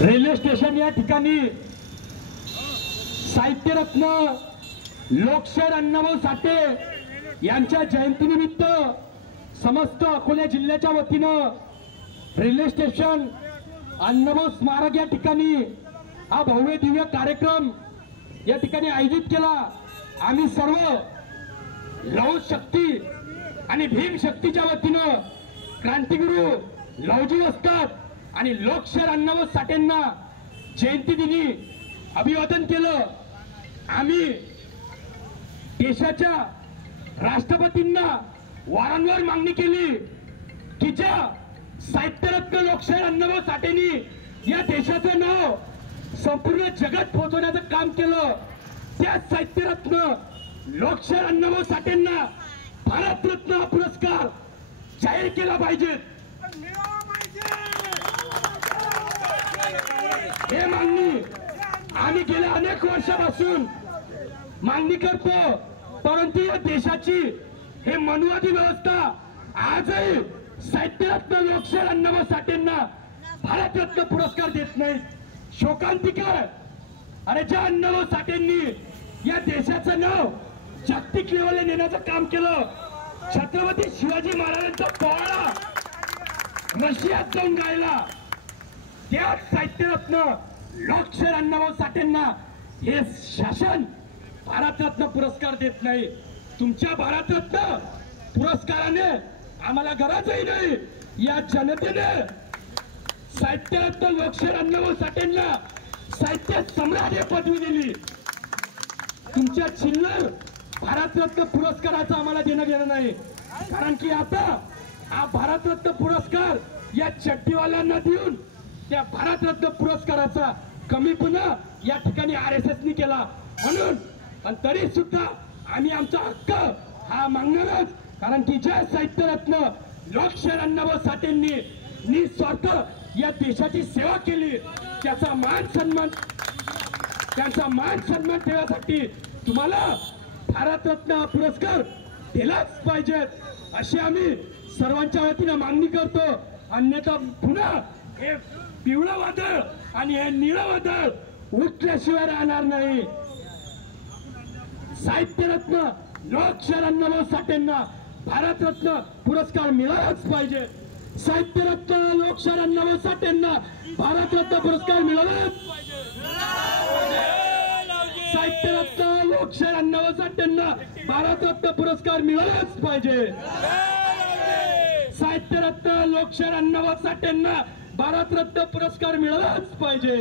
Railway station या ठिकाणी साहित्यरत्न लोकशाहीर अण्णाभाऊ साठे यांच्या जयंतीनिमित्त समस्त अकोला जिल्ह्याच्या वतीनं रेल्वे स्टेशन अण्णाभाऊ स्मारक या ठिकाणी हा भव्य दिव्य कार्यक्रम या ठिकाणी आयोजित केला। आम्ही सर्व लौह शक्ती आणि भीम शक्तीच्या वतीनं क्रांतिगुरु लवजी वस्ताद आणि लोकशाहीर अण्णाभाऊ साठेंना जयंती दिनी अभिवादन केलं। आम्ही देशाच्या राष्ट्रपतींना वारंवार मागणी केली की ज्या साहित्यरत्न लोकशाहीर अण्णाभाऊ साठेंनी या देशाचं नाव संपूर्ण जगात पोहोचवण्याचं काम केलं, त्या साहित्यरत्न लोकशाहीर अण्णाभाऊ साठेंना भारतरत्न हा पुरस्कार जाहीर केला पाहिजे। हे मागणी आम्ही गेल्या अनेक वर्षापासून मागणी करतो, परंतु या देशाची हे मनुवादी व्यवस्था आजही साहित्यरत्न लोकशाहीर अण्णाभाऊ साठेंना भारतरत्न पुरस्कार देत नाही। शोकांतिका अरे ज्या अण्णाभाऊ साठेंनी या देशाचं नाव जागतिक लेवलला नेण्याचं काम केलं, छत्रपती शिवाजी महाराजांचा पोवाडा रशियात जाऊन गायला, त्या साहित्यरत्न लोकशाहीर अण्णाभाऊ साठेंना हे शासन भारतरत्न पुरस्कार देत नाही। तुमच्या भारतरत्न पुरस्काराने आम्हाला गरजही नाही। या जनतेने साहित्यरत्न लोकशाहीर अण्णाभाऊ साठेंना साहित्य सम्राट ही पदवी दिली। तुमच्या चिल्लर भारतरत्न पुरस्काराचं आम्हाला देणं घेणं नाही, कारण की आता हा भारतरत्न पुरस्कार या चड्डीवाल्यांना देऊन त्या भारतरत्न पुरस्काराचा कमीपणा या ठिकाणी RSSनी केला। म्हणून पण तरी सुद्धा आम्ही आमचा हक्क हा मागणारच, कारण की ज्या साहित्यरत्न लोकशाहीर अण्णाभाऊ साठेंनी निस्वार्थ या देशाची सेवा केली, त्याचा मान सन्मान ठेवण्यासाठी तुम्हाला भारतरत्न हा पुरस्कार दिलाच पाहिजे अशी आम्ही सर्वांच्या वतीनं मागणी करतो। अन्यथा पुन्हा हे पिवळं वादळ आणि हे निळं वादळ उठल्याशिवाय राहणार नाही। साहित्यरत्न लोकशाहीर अण्णाभाऊ साठेंना भारतरत्न पुरस्कार मिळालाच पाहिजे। साहित्यरत्न लोकशाहीर अण्णाभाऊ साठेंना भारतरत्न पुरस्कार मिळालाच पाहिजे। साहित्यरत्न लोकशाहीर अण्णाभाऊ साठेंना भारतरत्न पुरस्कार मिळालाच पाहिजे। साहित्यरत्न लोकशाहीर अण्णाभाऊ साठेंना भारतरत्न पुरस्कार मिळालाच पाहिजे।